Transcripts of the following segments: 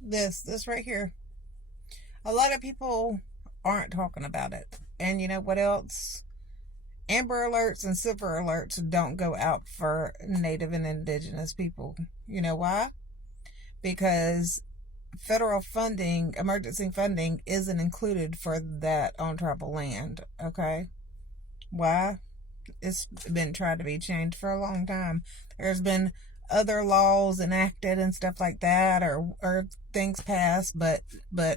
This right here. A lot of people aren't talking about it. And you know what else? Amber alerts and silver alerts don't go out for Native and Indigenous people. You know why? Because federal funding, emergency funding, isn't included for that on tribal land. Okay? Why? It's been tried to be changed for a long time. There's been other laws enacted and stuff like that, or things passed, but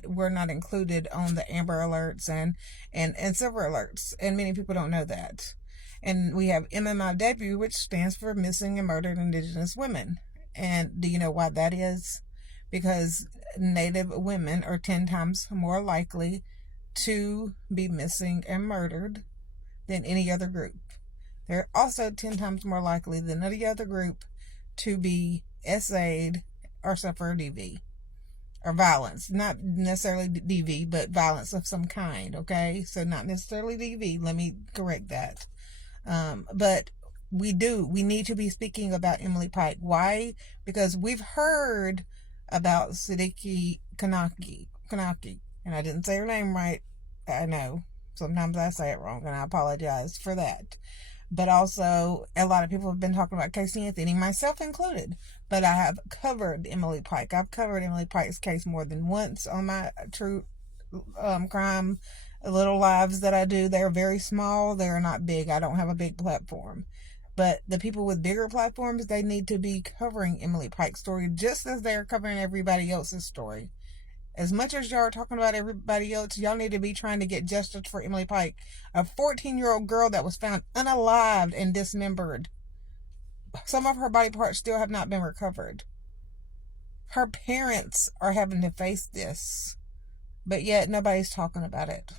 we're not included on the Amber Alerts and Silver Alerts, and many people don't know that. And we have EmilyPike, which stands for Missing and Murdered Indigenous Women. And do you know why that is? Because Native women are 10 times more likely to be missing and murdered than any other group. They're also 10 times more likely than any other group to be SA'd or suffer DV or violence. Not necessarily DV, but violence of some kind, okay? So not necessarily DV. Let me correct that. But we need to be speaking about EmilyPike. Why? Because we've heard about Siddiqui Kanaki, and I didn't say her name right. I know. Sometimes I say it wrong, and I apologize for that. But also, a lot of people have been talking about Casey Anthony, myself included. But I have covered EmilyPike. I've covered EmilyPike's case more than once on my true crime little lives that I do. They're very small. They're not big. I don't have a big platform. But the people with bigger platforms, they need to be covering EmilyPike's story just as they're covering everybody else's story. As much as y'all are talking about everybody else, y'all need to be trying to get justice for EmilyPike, a 14-year-old girl that was found unalived and dismembered. Some of her body parts still have not been recovered. Her parents are having to face this, but yet nobody's talking about it.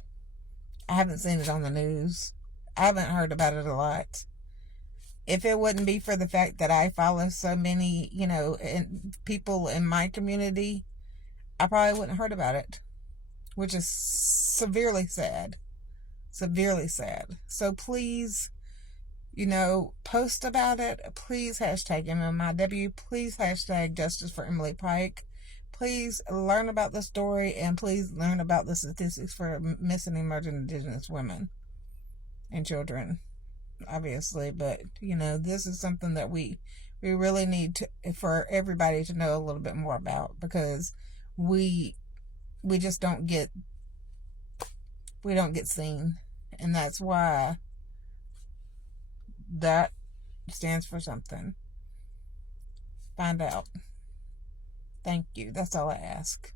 I haven't seen it on the news. I haven't heard about it a lot. If it wouldn't be for the fact that I follow so many, people in my community, I probably wouldn't have heard about it, which is severely sad. Severely sad. So please, post about it. Please hashtag MMIW. Please hashtag Justice for EmilyPike. Please learn about the story, and please learn about the statistics for missing and murdered Indigenous women and children, obviously. But, this is something that we really need for everybody to know a little bit more about, because we just don't get seen, and that's why that stands for something. Find out. Thank you. That's all I ask.